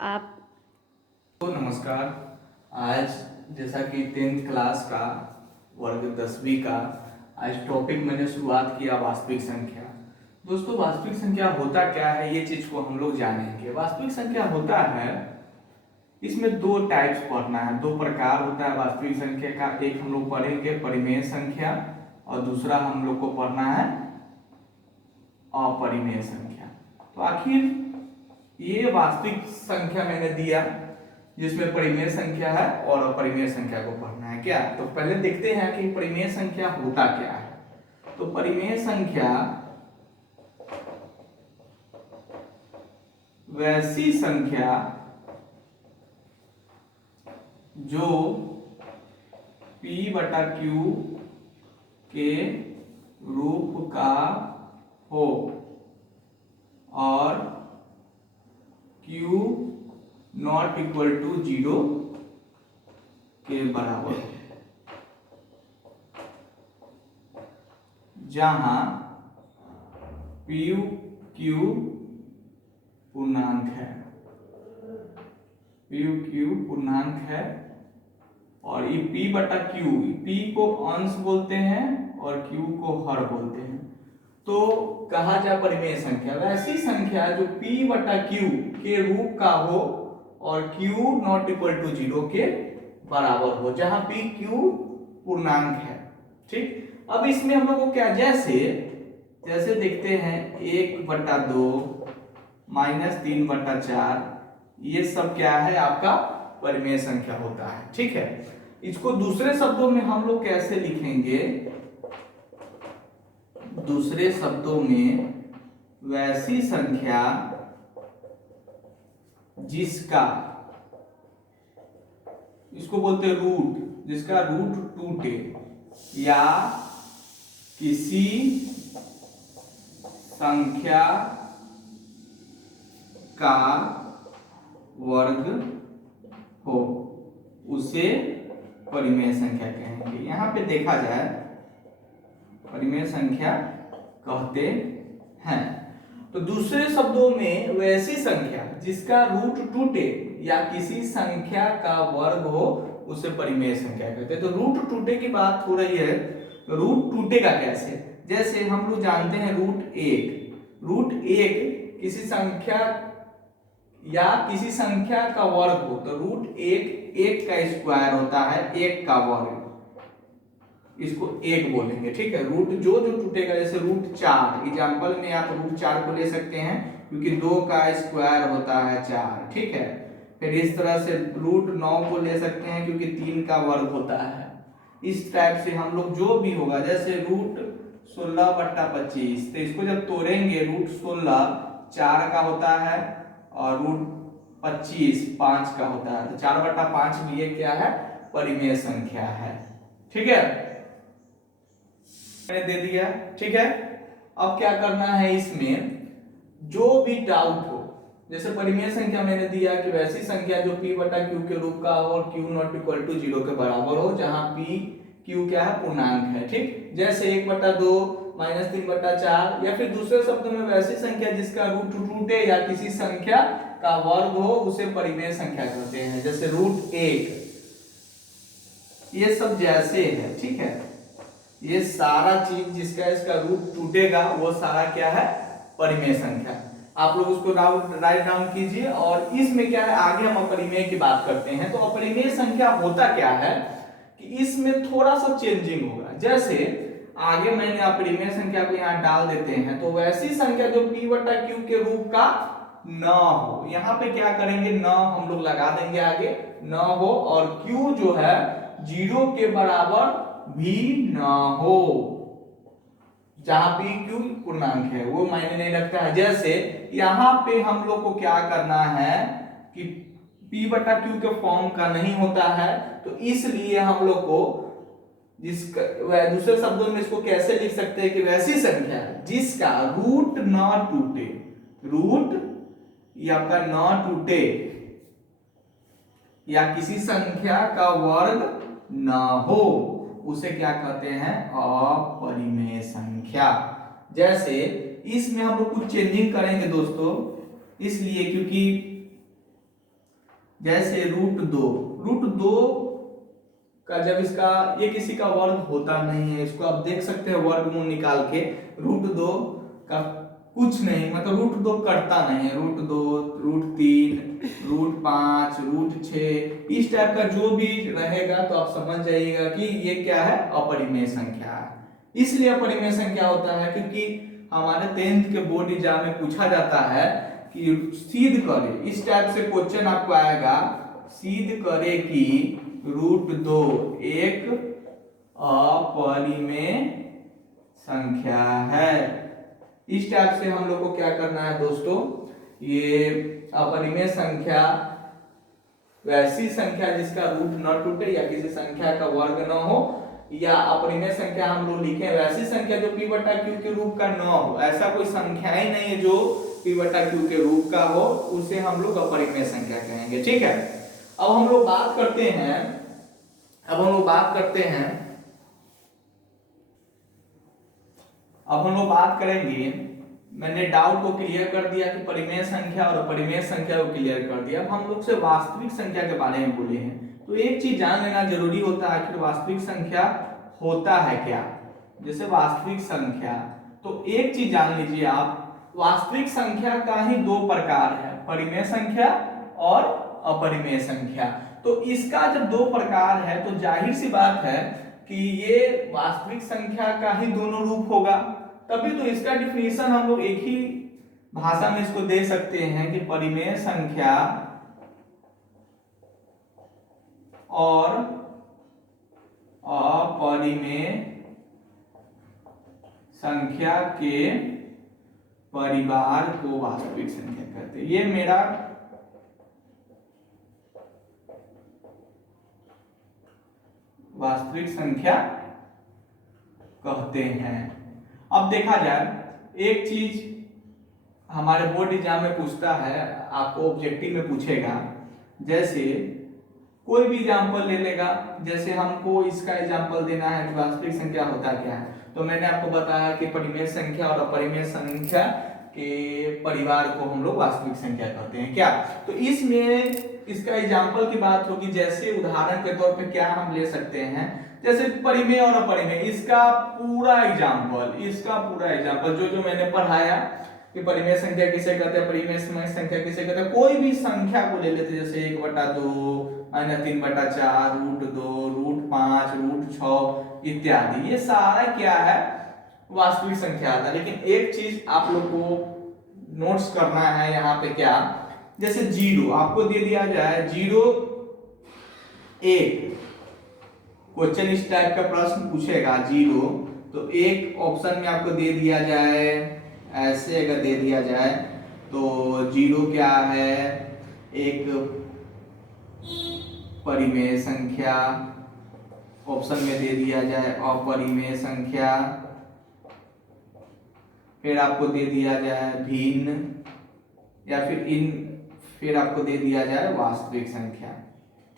आप तो नमस्कार। आज जैसा कि 10th क्लास का वर्ग 10वीं का आज टॉपिक मैंने शुरुआत किया वास्तविक संख्या। दोस्तों, वास्तविक संख्या होता क्या है ये चीज को हम लोग जानेंगे। वास्तविक संख्या होता है, इसमें दो टाइप्स पढ़ना है, दो प्रकार होता है वास्तविक संख्या का। एक हम लोग पढ़ेंगे परिमेय संख्या और दूसरा हम लोग को पढ़ना है अपरिमेय संख्या। तो आखिर ये वास्तविक संख्या मैंने दिया जिसमें परिमेय संख्या है और अपरिमेय संख्या को पढ़ना है क्या। तो पहले देखते हैं कि परिमेय संख्या होता क्या है। तो परिमेय संख्या वैसी संख्या जो P/Q के रूप का हो और Q नॉट इक्वल टू 0 के बराबर हो, जहां PQ पूर्णांक है, PQ पूर्णांक है और ये P/Q, P को अंश बोलते हैं और Q को हर बोलते हैं। तो कहा जाए परिमेय संख्या वैसी संख्या जो P/Q के रूप का हो और Q नॉट इक्वल टू 0 के बराबर हो, जहां PQ पूर्णांक है। ठीक, अब इसमें हम लोग को क्या, जैसे देखते हैं 1/2 -3/4, ये सब क्या है आपका परिमेय संख्या होता है। ठीक है, इसको दूसरे शब्दों में हम लोग कैसे लिखेंगे, दूसरे शब्दों में वैसी संख्या जिसका, इसको बोलते हैं रूट, जिसका रूट टूटे या किसी संख्या का वर्ग हो, उसे परिमेय संख्या कहेंगे। यहां पे देखा जाए परिमेय संख्या कहते हैं। तो दूसरे शब्दों में वैसी संख्या जिसका रूट टूटे या किसी संख्या का वर्ग हो उसे परिमेय संख्या कहते हैं। तो रूट टूटे की बात हो रही है, तो रूट टूटेगा कैसे, जैसे हम लोग जानते हैं रूट एक किसी संख्या या किसी संख्या का वर्ग हो तो रूट एक का स्क्वायर होता है, एक का वर्ग, इसको एक बोलेंगे। ठीक है, रूट जो टूटेगा, जैसे रूट 4 एग्जांपल में आप रूट 4 को ले सकते हैं क्योंकि 2 का स्क्वायर होता है 4। ठीक है, फिर इस तरह से रूट 9 को ले सकते हैं क्योंकि 3 का वर्ग होता है। इस टाइप से हम लोग जो भी होगा, जैसे रूट 16/25, तो इसको जब तोड़ेंगे रूट 16 4 का होता है और रूट 25 5 का होता है, तो 4/5 भी ये क्या है, परिमेय संख्या है। ठीक है, मैंने दे दिया। ठीक है, अब क्या करना है, इसमें जो भी डाउट हो, जैसे परिमेय संख्या मैंने दिया कि वैसी संख्या जो P/Q के रूप का हो और Q नॉट इक्वल टू 0 के बराबर हो, जहां PQ क्या है, पूर्णांक है। ठीक, जैसे 1/2 -3/4, या फिर दूसरे शब्दों में वैसी संख्या जिसका रूट टूटे या किसी संख्या का वर्ग हो उसे परिमेय संख्या कहते हैं। जैसे रूट 1, ये सब जैसे है। ठीक है, ये सारा चीज जिसका इसका रूट टूटेगा वो सारा क्या है, परिमेय संख्या। आप लोग उसको राइट डाउन कीजिए। और इसमें क्या है, आगे हम अपरिमेय की बात करते हैं। तो अपरिमेय संख्या होता क्या है कि इसमें थोड़ा सा चेंजिंग होगा। जैसे आगे मैंने अपरिमेय संख्या को यहाँ डाल देते हैं, तो वैसी संख्या जो P/Q के रूप का न हो, यहाँ पे क्या करेंगे, न हम लोग लगा देंगे आगे, न हो, और Q जो है 0 के बराबर भी न हो, जहां PQ पूर्णांक है वो मायने नहीं रखता है। जैसे यहां पे हम लोग को क्या करना है कि P/Q के फॉर्म का नहीं होता है, तो इसलिए हम लोग को दूसरे शब्दों में इसको कैसे लिख सकते हैं कि वैसी संख्या जिसका रूट न टूटे, रूट ये आपका न टूटे या किसी संख्या का वर्ग न हो उसे क्या कहते हैं, अपरिमेय संख्या। जैसे इसमें हम लोग कुछ चेंजिंग करेंगे दोस्तों, इसलिए क्योंकि जैसे रूट दो का जब इसका ये किसी का वर्ग होता नहीं है, इसको आप देख सकते हैं वर्गमूल निकाल के। रूट 2 का कुछ नहीं, मतलब रूट 2 कटता नहीं है। रूट 2, रूट 3, रूट 5, रूट 6 इस टाइप का जो भी रहेगा तो आप समझ जाइएगा कि ये क्या है, अपरिमेय संख्या है। इसलिए अपरिमेय संख्या होता है क्योंकि हमारे 10th के बोर्ड एग्जाम में पूछा जाता है कि सिद्ध करे, इस टाइप से क्वेश्चन आपको आएगा, सिद्ध करे कि रूट 2 एक अपरिमेय संख्या है। इस टाइप से हम लोग को क्या करना है दोस्तों, ये अपरिमेय संख्या वैसी संख्या जिसका रूट न टूटे या किसी संख्या का वर्ग न हो, या अपरिमेय संख्या हम लोग लिखे वैसी संख्या जो p बटा q के रूप का न हो। ऐसा कोई संख्या ही नहीं है जो p बटा q के रूप का हो, उसे हम लोग अपरिमेय संख्या कहेंगे। ठीक है, अब हम लोग बात करते हैं अब हम लोग बात करेंगे, मैंने डाउट को क्लियर कर दिया कि परिमेय संख्या और अपरिमेय संख्या को क्लियर कर दिया। अब हम लोग से वास्तविक संख्या के बारे में बोले हैं, तो एक चीज जान लेना जरूरी होता है, आखिर वास्तविक संख्या होता है क्या। जैसे वास्तविक संख्या, तो एक चीज जान लीजिए आप, वास्तविक संख्या का ही दो प्रकार है, परिमेय संख्या और अपरिमेय संख्या। तो इसका जब दो प्रकार है तो जाहिर सी बात है कि ये वास्तविक संख्या का ही दोनों रूप होगा, तभी तो इसका डिफिनीशन हम लोग एक ही भाषा में इसको दे सकते हैं कि परिमेय संख्या और अपरिमेय संख्या के परिवार को वास्तविक संख्या कहते हैं। ये मेरा वास्तविक संख्या कहते हैं। अब देखा जाए, एक चीज हमारे बोर्ड एग्जाम में पूछता है, आपको ऑब्जेक्टिव में पूछेगा, जैसे कोई भी एग्जाम्पल ले लेगा, जैसे हमको इसका एग्जाम्पल देना है कि वास्तविक संख्या होता क्या है, तो मैंने आपको बताया कि परिमेय संख्या और अपरिमेय संख्या के परिवार को हम लोग वास्तविक संख्या कहते हैं क्या। तो इसमें इसका एग्जाम्पल की बात होगी, जैसे उदाहरण के तौर पे क्या हम ले सकते हैं, जैसे परिमेय और अपरिमेय, इसका पूरा एग्जाम्पल जो मैंने पढ़ाया कि परिमेय संख्या किसे कहते हैं, परिमेय संख्या किसे कहते हैं, कोई भी संख्या को ले लेते, जैसे 1/2 -3/4, रूट 2, रूट 5, रूट 6 इत्यादि, ये सारा क्या है, वास्तविक संख्या आता है। लेकिन एक चीज आप लोग को नोट्स करना है यहाँ पे, क्या, जैसे 0 आपको दे दिया जाए, 0 1, क्वेश्चन इस टाइप का प्रश्न पूछेगा 0, तो एक ऑप्शन में आपको दे दिया जाए, ऐसे अगर दे दिया जाए तो 0 क्या है, एक परिमेय संख्या, ऑप्शन में दे दिया जाए अपरिमेय संख्या, फिर आपको दे दिया जाए भिन्न, या फिर आपको दे दिया जाए वास्तविक संख्या।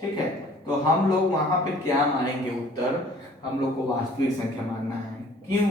ठीक है, तो हम लोग वहां पे क्या मानेंगे उत्तर, हम लोग को वास्तविक संख्या मानना है। क्यों?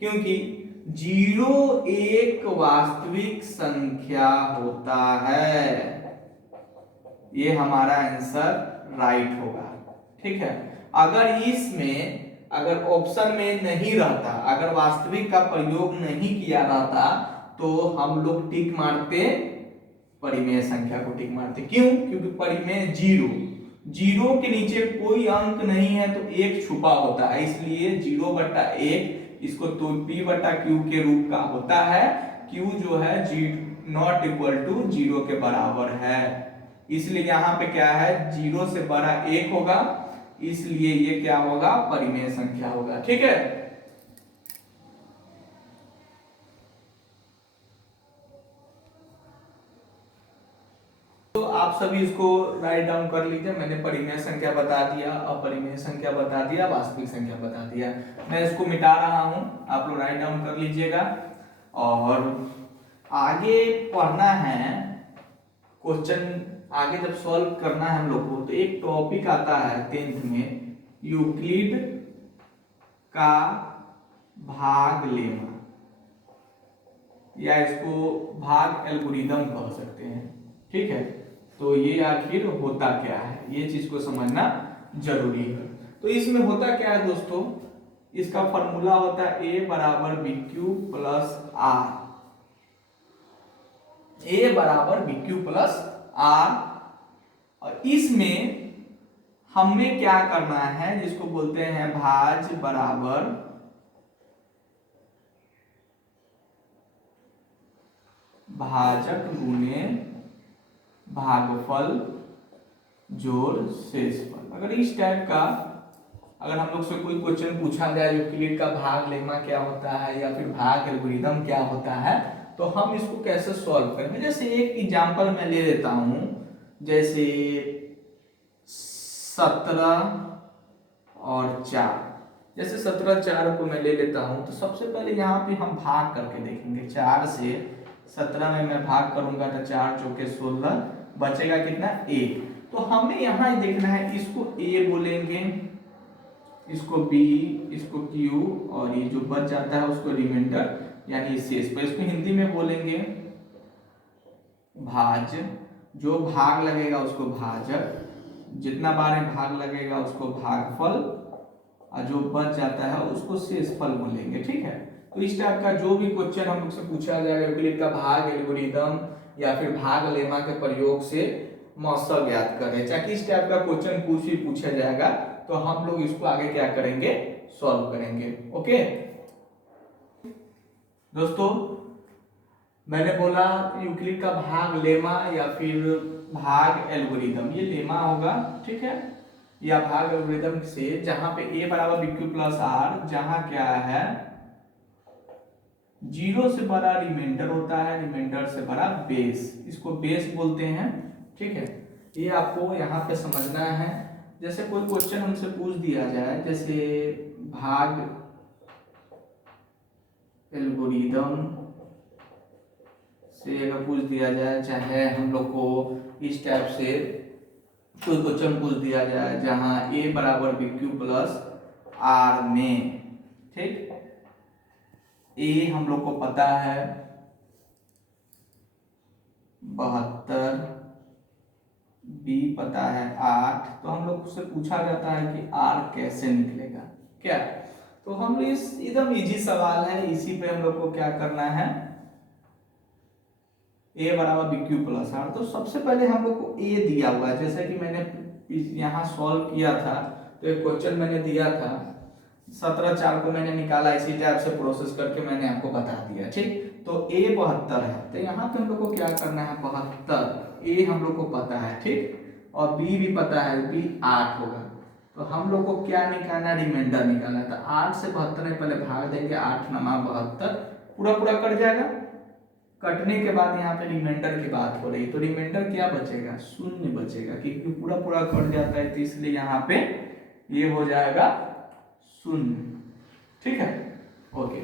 क्योंकि 0 एक वास्तविक संख्या होता है, ये हमारा आंसर राइट होगा। ठीक है, अगर ऑप्शन में नहीं रहता, अगर वास्तविक का प्रयोग नहीं किया रहता, तो हम लोग टिक मारते, परिमेय संख्या को टिक मारते। क्यों? क्योंकि परिमेय 0 के नीचे कोई अंक नहीं है तो 1 छुपा होता है, इसलिए 0/1 इसको तो p/q के रूप का होता है। q जो है नॉट इक्वल टू 0 के बराबर है, इसलिए यहाँ पे क्या है, 0 से बड़ा 1 होगा, इसलिए ये क्या होगा, परिमेय संख्या होगा। ठीक है, तो आप सभी इसको राइट डाउन कर लीजिए। मैंने परिमेय संख्या बता दिया, अपरिमेय संख्या बता दिया, वास्तविक संख्या बता दिया। मैं इसको मिटा रहा हूं, आप लोग राइट डाउन कर लीजिएगा। और आगे पढ़ना है क्वेश्चन, आगे जब सॉल्व करना है हम लोग को, तो एक टॉपिक आता है 10th में, यूक्लिड का भाग लेमा, या इसको भाग एल्गोरिदम कह सकते हैं। ठीक है, तो ये आखिर होता क्या है, ये चीज को समझना जरूरी है। तो इसमें होता क्या है दोस्तों, इसका फॉर्मूला होता है ए बराबर बी क्यू प्लस आर, ए बराबर बी क्यू प्लस आर। और इसमें हमें क्या करना है, जिसको बोलते हैं भाज बराबर भाजक गुने भागफल जोड़ शेषफल। अगर इस टाइप का अगर हम लोग से कोई क्वेश्चन पूछा जाए यूक्लिड का भाग लेमा क्या होता है या फिर भाग एल्गोरिथम क्या होता है, तो हम इसको कैसे सॉल्व करेंगे। जैसे एक एग्जांपल मैं ले लेता हूं, जैसे 17 और 4। जैसे 17 4 को मैं ले लेता हूं, तो सबसे पहले यहाँ पे हम भाग करके देखेंगे। 4 से 17 में मैं भाग करूंगा तो 4 चौके 16, बचेगा कितना 1। तो हमें यहाँ देखना है, इसको a बोलेंगे, इसको b, इसको q, और ये जो बच जाता है उसको रिमाइंडर यानी शेष पर। इसको हिंदी में बोलेंगे भाज, जो भाग लगेगा उसको भाजक, जितना बार भाग लगेगा उसको भागफल, और जो बच जाता है उसको शेषफल बोलेंगे। ठीक है, तो इस टाइप का जो भी क्वेश्चन हम लोग से पूछा जाएगा यूक्लिड का भाग एल्गोरिथम या फिर भाग लेमा के प्रयोग से मौसल ज्ञात करें, चाहे इस टाइप का क्वेश्चन पूछा जाएगा तो हम लोग इसको आगे क्या करेंगे, सॉल्व करेंगे। ओके दोस्तों, मैंने बोला यूक्लिड का भाग लेमा या फिर भाग एल्गोरिथम, ये लेमा होगा, ठीक है, या भाग एल्गोरिथम से जहां पे a बराबर बी क्यू प्लस आर, जहां क्या है 0 से बड़ा रिमाइंडर होता है, रिमाइंडर से बड़ा बेस, इसको बेस बोलते हैं। ठीक है, ये आपको यहाँ पे समझना है। जैसे कोई क्वेश्चन हमसे पूछ दिया जाए, जैसे भाग एल्गोरिथम से अगर पूछ दिया जाए, चाहे हम लोग को इस टाइप से कोई क्वेश्चन पूछ दिया जाए जहां a बराबर बी क्यू प्लस आर में, ठीक, a हम लोग को पता है 72, b पता है 8, तो हम लोग से पूछा जाता है कि r कैसे निकलेगा क्या। तो हम इस एकदम इजी सवाल है, इसी पे हम लोग को क्या करना है, a बराबर बी क्यू प्लस आर। तो सबसे पहले हम लोग को a दिया हुआ है, जैसे कि मैंने यहाँ सॉल्व किया था, तो एक क्वेश्चन मैंने दिया था 17 4 को मैंने निकाला, इसी टाइप से प्रोसेस करके मैंने आपको बता दिया। ठीक, तो a 72 है, तो यहाँ पे हम लोग को क्या करना है 72, a हम लोग को पता है, ठीक, और b भी पता है, b 8 होगा। तो हम लोग को क्या निकालना है, रिमाइंडर निकालना है। तो 8 से 72 में पहले भाग देंगे, 8 नमा 72, पूरा पूरा कट जाएगा। कटने के बाद यहाँ पे रिमाइंडर की बात हो रही, तो रिमाइंडर क्या बचेगा, शून्य बचेगा, क्योंकि पूरा पूरा कट जाता है, तो इसलिए यहाँ पे ये हो जाएगा शून्य। ठीक है, ओके।